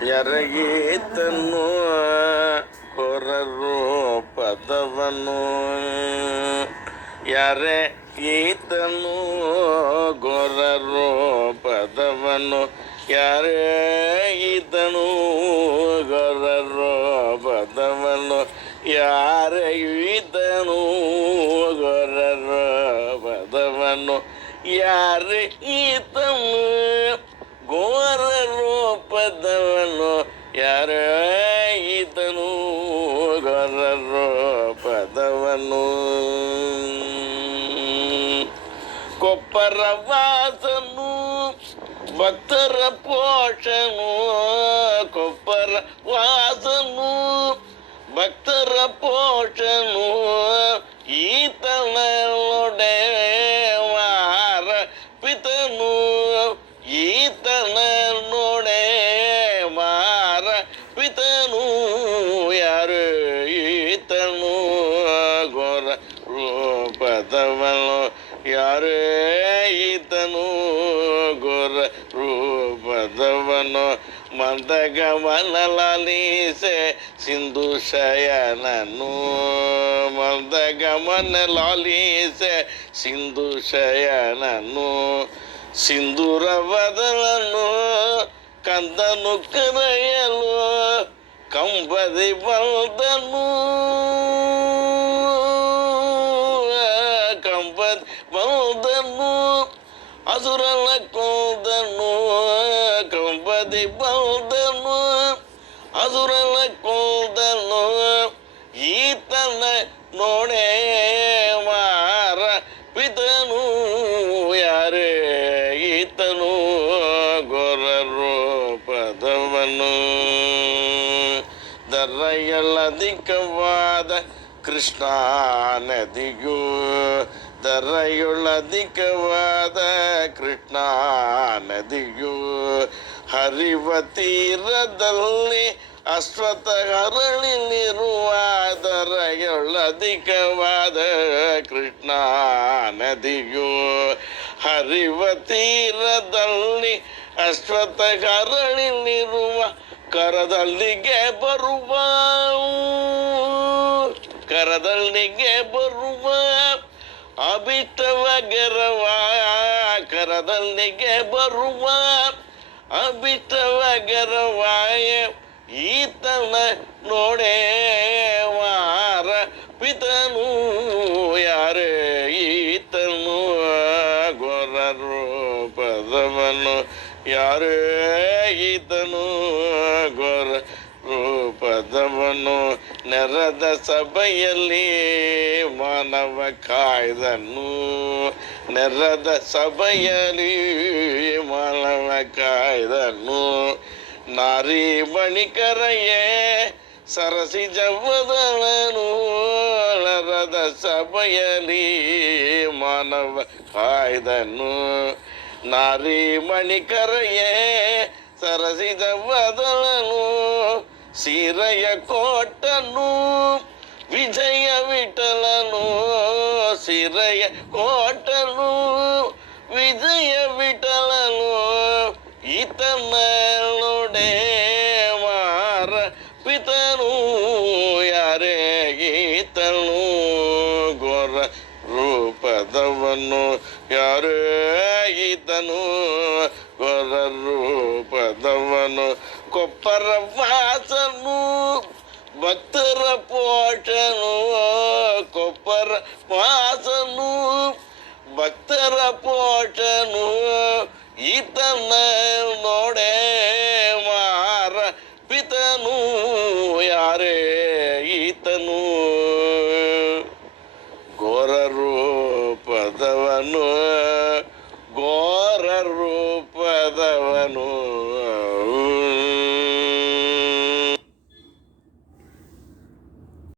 ಯಾರಗೀತನು ಹೊರರು ಪದವನು ಯಾರೇ ಈತನು ಗೊರರು ಪದವನು ಯಾರೇ ಈತನು ಗೊರರು ಪದವನು ಯಾರೇ ಈತನು ಗೊರರು ಪದವನು ಯಾರೇ ಈತನು ಘೋರ ರೂಪದವನು ಯಾರ ಈತನು ಘೋರ ರೂಪದವನು ಕೊಪ್ಪರ ವಾಸನು ಭಕ್ತರ ಪೋಷನು ಕೊಪ್ಪರ ವಾಸನು ಭಕ್ತರ ಪೋಷನು ಈತನ ವಾರ ಪಿತನು ಈತನ ನೋಡೆ ಮಾರ ಪಿತನು ಯಾರು ಈತನು ಘೋರ ರೂಪದವನು ಯಾರು ಈತನು ಘೋರ ರೂಪದವನು ಮಂದಗಮನಲಾಲಿಸೆ ಸಿಂಧು ಶಯನನು ಮಂದಗಮನಲಾಲಿಸೆ ಸಿಂಧು ಶಯನನು ಸಿಂಧೂರ ಬದಲನು ಕಂದನು ಕರೆಯಲು ಕಂಬದಿ ಬಂದನು ಕಂಬದಿ ಬಂದನು ಅಸುರನ ಕೊಂದನು ಕಂಬದಿ ಬಂದನು ಅಸುರನ ಕೊಂದನು ಈತನ ನೋಡೆ ಮಾರ ಪಿತನು ಯಾರೇ ಈತನು ಘೋರ ರೂಪದವನು ದರೆಯೊಳಧಿಕವಾದ ಕೃಷ್ಣಾ ನದಿಯು ದರೆಯೊಳಧಿಕವಾದ ಕೃಷ್ಣಾ ನದಿಯು ಹರಿವ ತೀರದಲ್ಲಿ ಅಶ್ವತ್ಥ ಹರಳಿನಿರುವ ದರೆಯೊಳಧಿಕವಾದ ಕೃಷ್ಣಾ ನದಿಯು ಹರಿವ ತೀರದಲ್ಲಿ ಅಶ್ವತ್ಥ ಹರಳಿನಿರುವ ಕರದಲ್ಲಿಗೆ ಬರುವ ಕರದಲ್ಲಿಗೆ ಬರುವ ಅಭಿಷ್ಟವಗೆರವ ಕರದಲ್ಲಿಗೆ ಬರುವ ಅಭಿಷ್ಟವಗೆರವಾಯ ಈತನ ನೋಡೆ ವಾರ ಪಿತನು ಯಾರೇ ಈತನು ಘೋರ ರೂಪದವನು ಯಾರೇ ಈತನು ಘೋರ ರೂಪದವನು ನೆರೆದ ಸಭೆಯಲ್ಲಿ ಮಾನವ ಕಾಯ್ದನು ನೆರೆದ ಸಭೆಯಲ್ಲಿ ಮಾನವ ಕಾಯ್ದನು ನಾರಿ ಬಣಿಕರಯೇ ಸರಸಿ ಜವದಳನು ನೆರೆದ ಸಭೆಯಲ್ಲಿ ಮಾನವ ಕಾಯ್ದನು ನಾರಿ ಮಣಿಕರಯೇ ಸರಸಿದ ಬದಲನು ಸೀರೆಯ ಕೋಟನು ವಿಜಯ ವಿಠಲನು ಸೀರೆಯ ಕೋಟನು ವಿಜಯ ವಿಠಲನು ಈತನ ನೋಡೆ ಮಾರ ಪಿತನು ಯಾರೇ ಈತನು ಘೋರ ರೂಪದವನು ಯಾರೇ ಈತನು ಘೋರ ರೂಪದವನು ಕೊಪ್ಪರ ವಾಸನು ಭಕ್ತರ ಪೋಷನು ಕೊಪ್ಪರ ವಾಸನು ಭಕ್ತರ ಪೋಷನು ಈತನ ನೋಡೆ ಮಾರ ಪಿತನು ಯಾರೇ ಈತನು ಘೋರ ರೂಪದವನು ಘೋರ ರೂಪದವನು